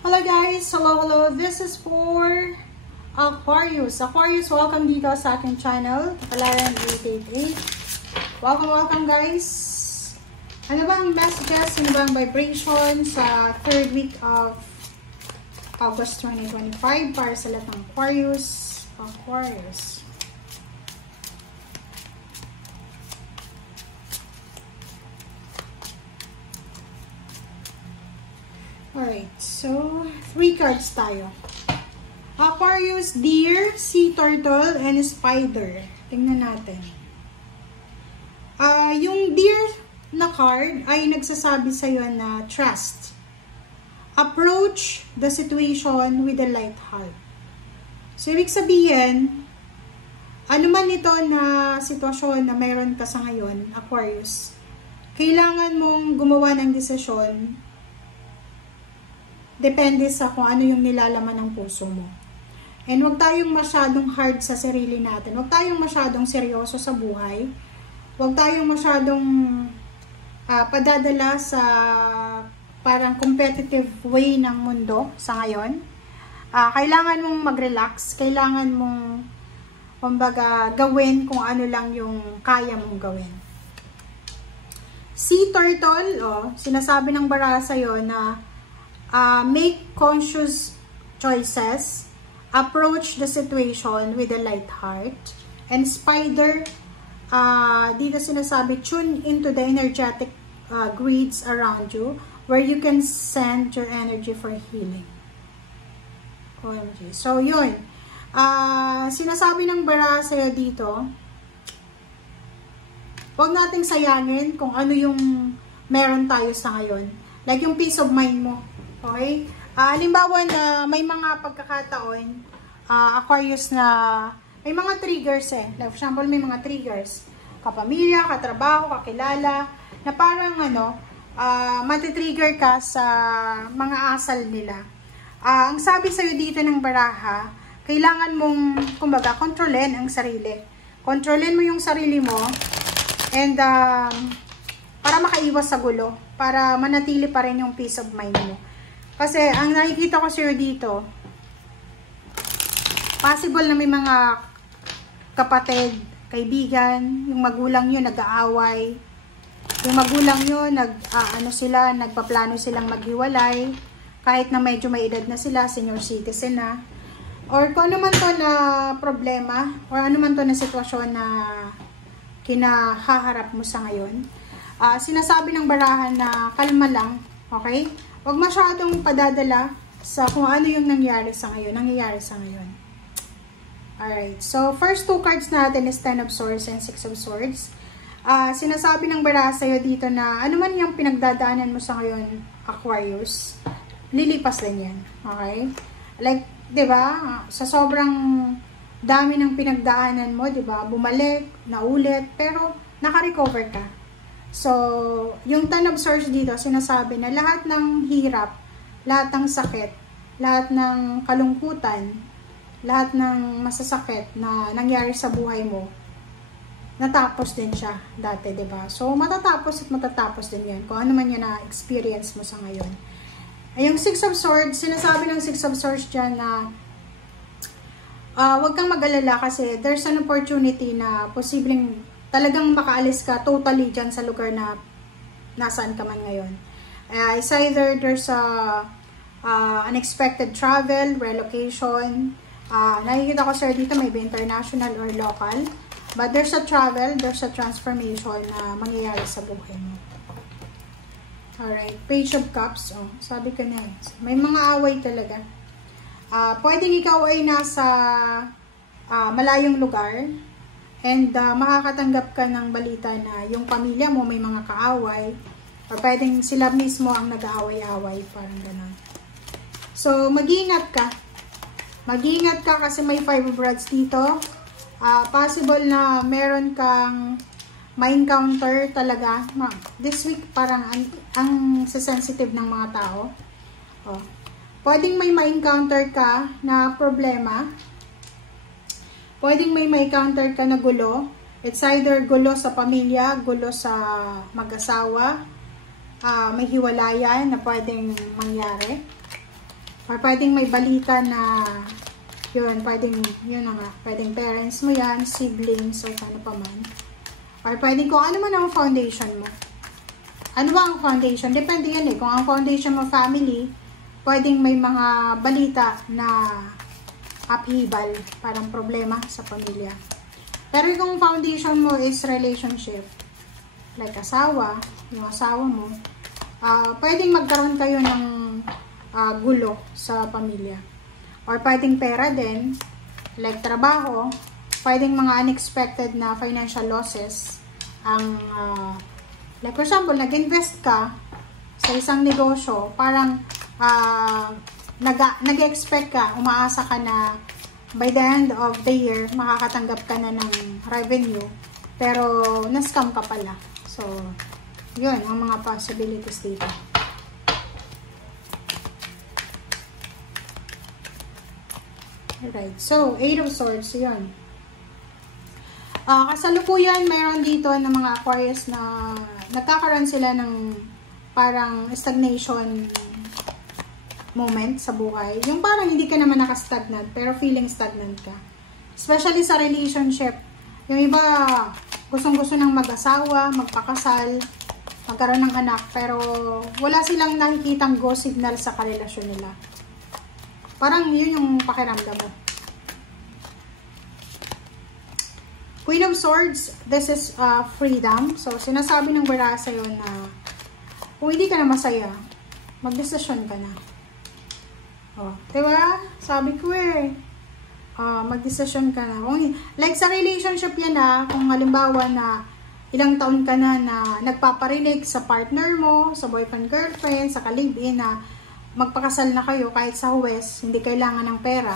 Hello guys! Hello! This is for Aquarius. Aquarius, welcome dito sa aking channel. Kapalaran 888. Welcome guys! Ano bang messages, ano bang vibration sa third week of August 2025 para sa lahat ng Aquarius? Alright, so 3 cards tayo. Aquarius, Deer, Sea Turtle, and Spider. Tingnan natin. Yung Deer na card ay nagsasabi sa'yo na trust. Approach the situation with a light heart. So, ibig sabihin, ano man ito na sitwasyon na meron ka sa ngayon, Aquarius, kailangan mong gumawa ng desisyon depende sa kung ano yung nilalaman ng puso mo. And huwag tayong masyadong hard sa sarili natin. Huwag tayong masyadong seryoso sa buhay. Huwag tayong masyadong padadala sa parang competitive way ng mundo sa ngayon. Kailangan mong mag-relax. Kailangan mong kumbaga gawin kung ano lang yung kaya mong gawin. Sea Turtle, sinasabi ng baraha sa'yo na make conscious choices, approach the situation with a light heart. And Spider, dito sinasabi, tune into the energetic grids around you where you can send your energy for healing. OMG. So, yun. Sinasabi ng baraha sa'yo dito, huwag nating sayangin kung ano yung meron tayo sa ngayon. Like yung peace of mind mo. Okay? Halimbawa na may mga pagkakataon, Aquarius, na may mga triggers Like for example, may mga triggers. Kapamilya, katrabaho, kakilala, na parang matitrigger ka sa mga asal nila. Ang sabi sa'yo dito ng baraha, kailangan mong, kumbaga, kontrolin ang sarili. Kontrolin mo yung sarili mo, and para makaiwas sa gulo, para manatili pa rin yung peace of mind mo. Kasi, ang nakikita ko sa'yo dito, possible na may mga kapatid, kaibigan, yung magulang yun nag-aaway, yung magulang yun nagpaplano silang maghiwalay, kahit na medyo may edad na sila, senior citizen na, or kung ano man to na problema, or ano man to na sitwasyon na kinahaharap mo sa ngayon, sinasabi ng barahan na kalma lang, okay? Huwag masyadong padadala sa kung ano yung nangyayari sa ngayon. Alright, so first 2 cards natin is 10 of Swords and 6 of Swords. Sinasabi ng baraha sa'yo dito na ano man yung pinagdadaanan mo sa ngayon, Aquarius, lilipas din yan. Okay? Like, diba, sa sobrang dami ng pinagdaanan mo, diba, bumalik, naulit, pero naka-recover ka. So, yung 10 of Swords dito, sinasabi na lahat ng hirap, lahat ng sakit, lahat ng kalungkutan, lahat ng masasakit na nangyari sa buhay mo, natapos din siya dati, diba? So, matatapos din yan, kung ano man yan na-experience mo sa ngayon. Ay, yung 6 of Swords, sinasabi ng 6 of Swords dyan na huwag kang mag-alala kasi there's an opportunity na posibleng talagang makaalis ka totally dyan sa lugar na nasaan ka man ngayon. It's either there's unexpected travel, relocation. Nakikita ko sir dito may international or local. But there's a travel, there's a transformation na mangyayari sa buhay mo. Alright, Page of Cups. Sabi ko na may mga away talaga. Pwedeng ikaw ay nasa malayong lugar. And makakatanggap ka ng balita na yung pamilya mo may mga kaaway. Or pwedeng sila mismo ang nag-aaway-away. Parang gano'n. So, mag-iingat ka. Mag-iingat ka kasi may 5 of Rods dito. Possible na meron kang ma-encounter talaga. This week parang ang sensitive ng mga tao. Pwedeng may ma-encounter ka na problema. Pwedeng may ma-encounter ka na gulo. It's either gulo sa pamilya, gulo sa mag-asawa, may hiwalayan na pwedeng mangyari. Or pwedeng may balita na yun, pwedeng, yun na nga, pwedeng parents mo yan, siblings, or ano pa man. Or pwedeng kung ano man ang foundation mo. Ano ba ang foundation? Depende yan eh. Kung ang foundation mo family, pwedeng may mga balita na upheaval, parang problema sa pamilya. Pero kung foundation mo is relationship, like asawa, yung asawa mo, pwedeng magkaroon kayo ng gulo sa pamilya. Or pwedeng pera din, like trabaho, pwedeng mga unexpected na financial losses. Ang, like for example, nag-invest ka sa isang negosyo, parang nag-expect ka, umaasa ka na by the end of the year, makakatanggap ka na ng revenue, pero na-scam ka pala. So, yun, ang mga possibilities dito. Alright, so, 8 of Swords, yun. Kasalukuyan, mayroon dito ng mga Aquarius na nagkakaroon sila ng parang stagnation moment sa buhay. Yung parang hindi ka naman nakastagnant, pero feeling stagnant ka. Especially sa relationship. Yung iba, gustong-gusto ng mag-asawa, magpakasal, magkaroon ng anak, pero wala silang nakikitang go signal sa karelasyon nila. Parang yun yung pakiramdam mo. Queen of Swords, this is freedom. So, sinasabi ng baraha sa'yo na kung hindi ka na masaya, magdesisyon ka na. Oh, diba? Sabi ko eh, magdesisyon ka na. Like sa relationship yan kung halimbawa na ilang taon ka na nagpaparinig sa partner mo, sa boyfriend, girlfriend, sa ka-live-in na magpakasal na kayo kahit sa huwes, hindi kailangan ng pera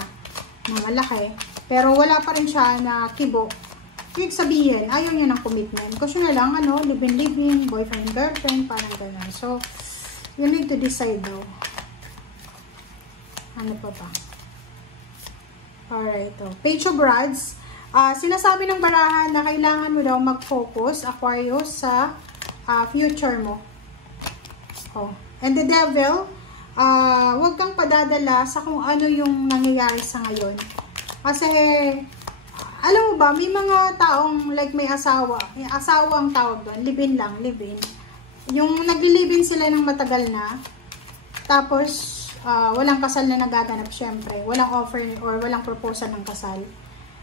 na malaki, pero wala pa rin siya na kibo. Yung sabihin, ayaw niya ng commitment. Kasi na lang, live-in, boyfriend, girlfriend, parang gano'n. So, you need to decide daw. Ano pa ba? Alright, Page of Rods. Sinasabi ng barahan na kailangan mo daw mag-focus, Aquarius, sa future mo. And the Devil, huwag kang padadala sa kung ano yung nangyayari sa ngayon. Kasi, alam mo ba, may mga taong like may asawa. May asawa ang tawag doon. Live-in lang, live-in. Yung nag-live-in sila ng matagal na. Tapos, walang kasal na nagaganap syempre. Walang offer or walang proposal ng kasal.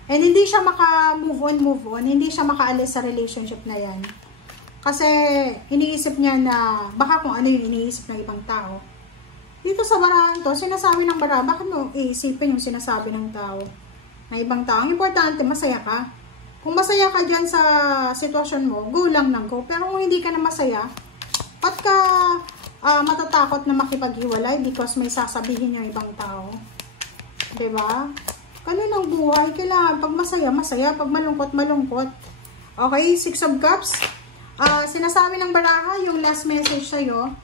And hindi siya maka-move on. Hindi siya makaalis sa relationship na yan. Kasi, iniisip niya na baka kung ano yung iniisip ng ibang tao. Dito sa barahan to, sinasabi ng barahan, bakit mo iisipin yung sinasabi ng tao? Na ibang tao. Ang importante, masaya ka. Kung masaya ka dyan sa sitwasyon mo, go lang ng go. Pero kung hindi ka na masaya, ba't ka matatakot na makipaghiwalay because may sasabihin yung ibang tao? Diba? Ganun ang buhay. Kailangan pag masaya, masaya. Pag malungkot, malungkot. Okay, 6 of Cups. Sinasabi ng baraha, yung last message sa'yo,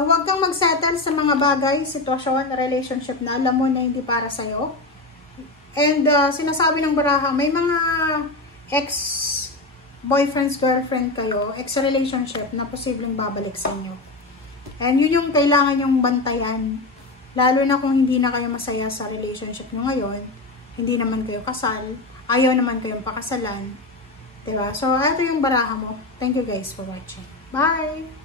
huwag kang magsettle sa mga bagay, sitwasyon, relationship na alam mo na hindi para sa'yo. And sinasabi ng baraha, may mga ex-boyfriends, girlfriend kayo, ex-relationship na posibleng babalik sa inyo. And yun yung kailangan yung bantayan. Lalo na kung hindi na kayo masaya sa relationship nyo ngayon, hindi naman kayo kasal, ayaw naman kayong pakasalan. Diba? So, ito yung baraha mo. Thank you guys for watching. Bye!